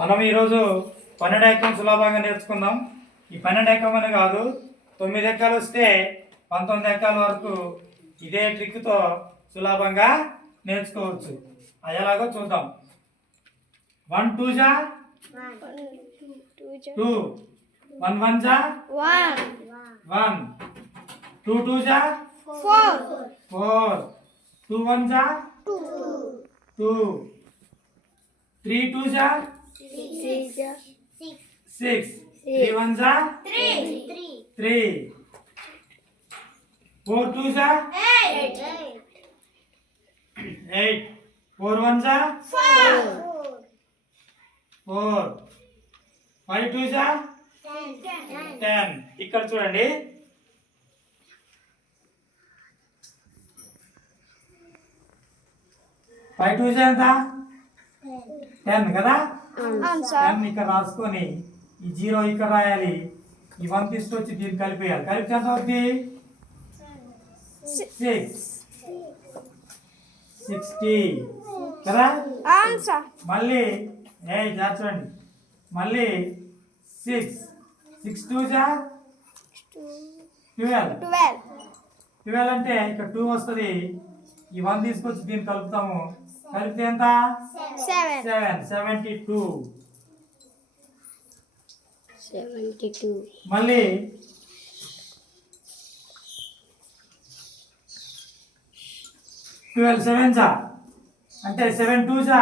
మనం ఈరోజు 12 ఎక్కం సులభంగా నేర్చుకుందాం. ఈ 12 ఎక్కం అని కాదు, 9 ఎక్కాలు వస్తే 19 ఎక్కాల వరకు ఇదే ట్రిక్తో సులభంగా నేర్చుకోవచ్చు. అది ఎలాగో చూద్దాం. 1 2 జా 2, 1 1 జా 1, 2 2 జా 4, 2 1 జా 2, 3 2 జా 6, 3 1 జా 3, 4 2 జా 8, 4 1 జా 4, 5 2 జా 10. ఇక్కడ చూడండి, ఫైవ్ టూ ఎంత 10 కదా. 10 ఇక్కడ రాసుకొని ఈ 0 ఇక్కడ రాయాలి, ఈ 1 తీసుకొచ్చి దీన్ని కలిపేయాలి. కలిపితే ఎంత అవుతుంది? 60 కదా. మళ్ళీ చూడండి, మళ్ళీ 6 2 జా 12 అంటే ఇక్కడ 2 వస్తుంది. ఈ 1 తీసుకొచ్చి దీన్ని కలుపుతాము. కలిపితే ఎంత? 72. మళ్ళీ 12 7 జా అంటే 7 2 జా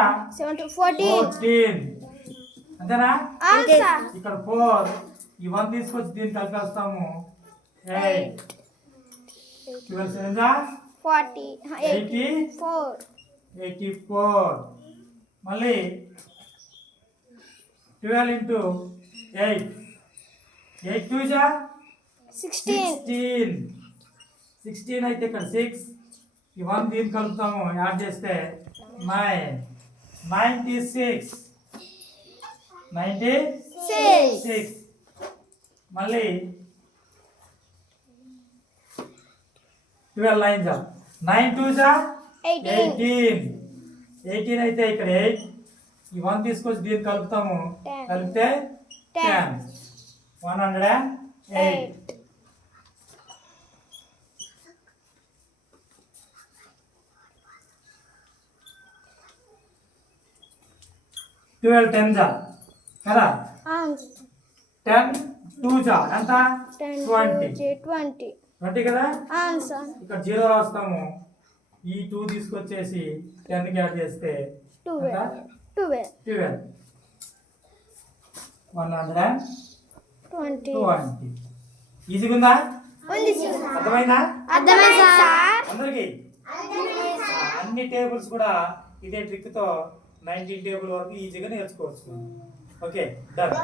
14. అంతేనా? ఇక్కడ 4, ఈ 1 తీసుకొచ్చి దీన్ని కలిపేస్తాము. 8 12 7 జా 84. మళ్ళీ 12 into 8, 8 2 జా 16 అయితే ఇక్కడ 6, ఈ 1 దీన్ని కలుపుతాము. యాడ్ చేస్తే 9, 96. మళ్ళీ 12 9 జా 9 2 జా 18 అయితే ఇక్కడ 8, ఈ 1 తీసుకొచ్చి దీన్ని కలుపుతాము. కలిపితే 10, 108. ట్వెల్వ్ 10 జా కదా. 10 2 జా ఎంత? 20 కదా. ఇక్కడ 0 రాస్తాము. ఈ 2 తీసుకొచ్చేసి 10 కి యాడ్ చేస్తే 12. 120. ఈజీగా ఉందా? అర్థమైందా? అందరికి అన్ని టేబుల్స్ కూడా ఇదే ట్రిక్ తో 19 టేబుల్ వరకు ఈజీగా నేర్చుకోవచ్చు. Okay, done.